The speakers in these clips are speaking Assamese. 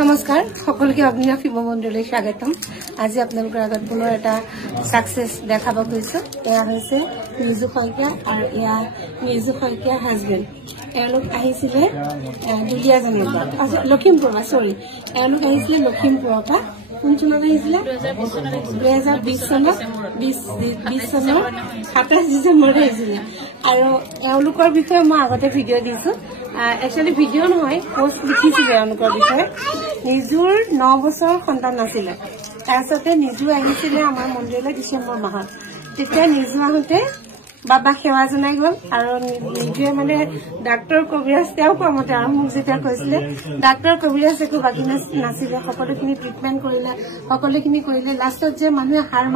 নমস্কাৰ সকলোকে অগ্নিনাভ শিৱ মন্দিৰলৈ স্বাগতম। আজি আপোনালোকৰ আগত পুনৰ এটা সাকসেস দেখাব গৈছো। এয়া হৈছে নিজু শইকীয়া আৰু এয়া নিজু শইকীয়াৰ হাজবেণ্ড। এওঁলোক আহিছিলে দুলীয়াজানৰ পৰা, লখিমপুৰৰ পৰা, এওঁলোক আহিছিলে লখিমপুৰৰ পৰা। কোন চনত আহিছিলে? 2020 চনত 27 ডিচেম্বৰত আহিছিলে। আৰু এওঁলোকৰ বিষয়ে মই আগতে ভিডিঅ' দিছো। একচুৱেলি ভিডিঅ' নহয়, পোষ্ট লিখিছিলে এওঁলোকৰ বিষয়ে। নিজুৰ 9 বছৰ সন্তান নাছিলে। তাৰপিছতে নিজু আহিছিলে আমাৰ মন্দিৰলৈ ডিচেম্বৰ মাহত। তেতিয়া নিজু আহোঁতে বাবাক সেৱা জনাই গল। আৰু নিজুৱে মানে ডাক্তৰ কবিৰাজ তেওঁ কোৱা মতে আৰু মোক যেতিয়া কৈছিলে ডাক্তৰ কবিৰাজ একো বাকী নাছিলে, সকলোখিনি ট্ৰিটমেণ্ট কৰিলে, সকলোখিনি কৰিলে। লাষ্টত যে মানুহে হাৰ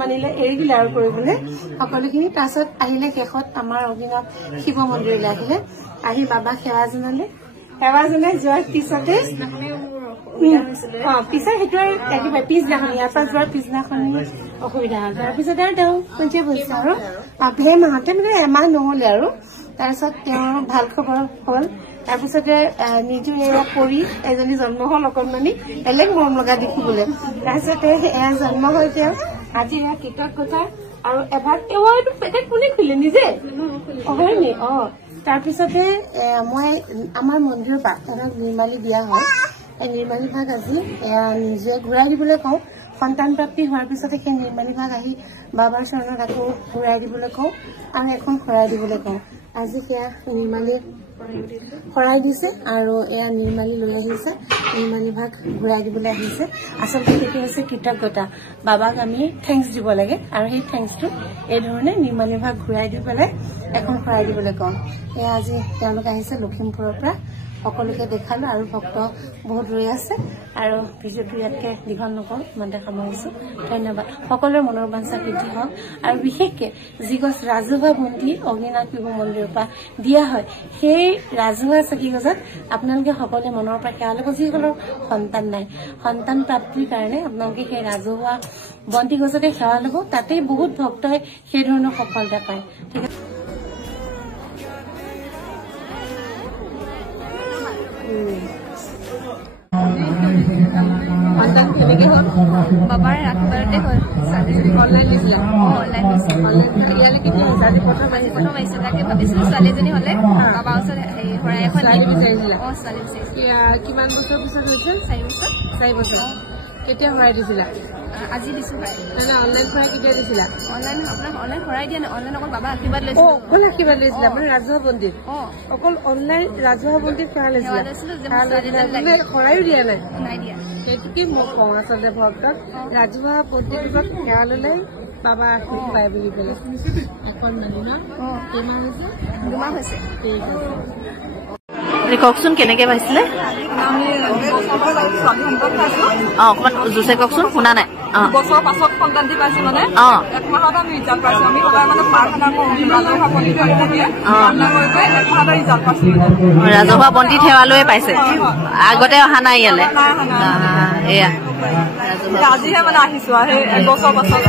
মানিলে এৰি দিলে আৰু কৰিবলৈ সকলোখিনি। তাৰপিছত আহিলে শেষত আমাৰ অগ্নিনাভ শিৱ মন্দিৰলৈ আহিলে। আহি বাবাক সেৱা জনালে। সেৱা জনাই যোৱাৰ পিছতে পিছত সেইটো আৰু একেবাৰে পিছদিনাখন ইয়াৰ পৰা যোৱাৰ পিছদিনাখন অসুবিধা হ'ল। তাৰপিছতে আৰু তেওঁ পঞ্চায়ত হৈছে আৰু সেই মাহতে মানে এমাহ নহলে আৰু। তাৰপিছত তেওঁৰ ভাল খবৰ হ'ল। তাৰপিছতে নিজে এয়া পৰি এজনী জন্ম হল, অকণমানি বেলেগ মৰম লগা দেখিবলৈ। তাৰপিছতে এয়া জন্ম হৈ তেওঁ আজি এয়া কৃতজ্ঞতা আৰু এভাগ এইটো পেকেট কোনে খুলিলে নিজে হয় নি? তাৰপিছতে মই আমাৰ মন্দিৰৰ পৰা তেওঁক নিৰ্মালী দিয়া হয়। এই নিৰ্মালী ভাগ আজি নিজে ঘূৰাই দিবলৈ কওঁ। সন্তান প্ৰাপ্তি হোৱাৰ পিছতে সেই নিৰ্মালী ভাগ আহি বাবাৰ চৰণত আকৌ ঘূৰাই দিবলৈ কওঁ আৰু এখন শৰাই দিবলৈ কওঁ। আজি সেয়া নিৰ্মালী শৰাই দিছে আৰু এয়া নিৰ্মালী লৈ আহিছে। নিৰ্মালী ভাগ ঘূৰাই দিবলৈ আহিছে। আচলতে সেইটো হৈছে কৃতজ্ঞতা। বাবাক আমি থেংকছ দিব লাগে আৰু সেই থেংকছটো এই ধৰণে নিৰ্মালী ভাগ ঘূৰাই দি পেলাই এখন শৰাই দিবলৈ কওঁ। এয়া আজি তেওঁলোক আহিছে লখিমপুৰৰ পৰা। সকলোকে দেখালো আৰু ভক্ত বহুত ৰৈ আছে। আৰু ভিডিঅ'টো ইয়াতকে দীঘল নকৰোঁ, ইমানতে সামৰিছো। ধন্যবাদ। সকলোৰে মনৰ বাঞ্ছা বৃদ্ধি হওক। আৰু বিশেষকে যি গছ ৰাজহুৱা বন্তি অগ্নিনাভ শিৱ মন্দিৰৰ পৰা দিয়া হয়, সেই ৰাজহুৱা চাকি গছত আপোনালোকে সকলোৱে মনৰ পৰা সেৱা ল'ব। যিসকলৰ সন্তান নাই, সন্তান প্ৰাপ্তিৰ কাৰণে আপোনালোকে সেই ৰাজহুৱা বন্তি গছতে সেৱা ল'ব। তাতেই বহুত ভক্তই সেই ধৰণৰ সফলতা পায়। ঠিক আছে। বাবাৰ ৰাতিবাৰতে হ'ল। অনলাইন দিছিলে? অনলাইন হৈছে। ইয়ালৈ কেতিয়া আহিছে? আজি প্ৰথম আহিছে। তাকে ভাবিছিলো ছোৱালীজনী হলে বাবাৰ ওচৰত শৰাই এখন ছোৱালী বিচাৰিছিলা? ছোৱালী বিচাৰিছিল। কিমান বছৰ পিছত হৈছিল? 4 বছৰ। 4 বছৰ। কেতিয়া শৰাই দিছিলা? আজি দিছো। অনলাইন শৰাই কেতিয়া দিছিলা? অনলাইন শৰাই দিয়া নাই। অনলাইন অকল বাবা আশীৰ্বাদ লৈছিল। অকল আশীৰ্বাদ লৈছিলা? মানে ৰাজহুৱা বন্তিত? অকল অনলাইন ৰাজহুৱা বন্তিত সেৱা লৈছিলা? শৰাইও দিয়া নাই? নাই দিয়া। সেইটোকে মই কওঁ আচলতে ভক্তক, ৰাজহুৱা বন্তিটোত সেৱা ললে বাবা আশীৰ্বাদ পায় বুলি পেলাই। এখন মানি ন? কেইমাহ হৈছে? 2 মাহ হৈছে। ঠিক আছে। কওকচোন কেনেকে পাইছিলে? অকমান জোচে কওকচোন, শুনা নাই। 2 বছৰৰ পাছত সন্তানটি পাইছো। মানে 1 মাহত আমি ৰিজাল্ট পাইছো। আমি সদায় মানে প্ৰাৰ্থনা কৰো ৰাজহুৱা বন্তি প্ৰাৰ্থনা কৰি 1 মাহত ৰিজাল্ট পাইছো। ৰাজহুৱা বন্তি সেৱা লৈ পাইছে? আগতে অহা নাই ইয়ালে? এয়া আজিহে মানে আহিছো আৰু সেই 1 বছৰ পাছত।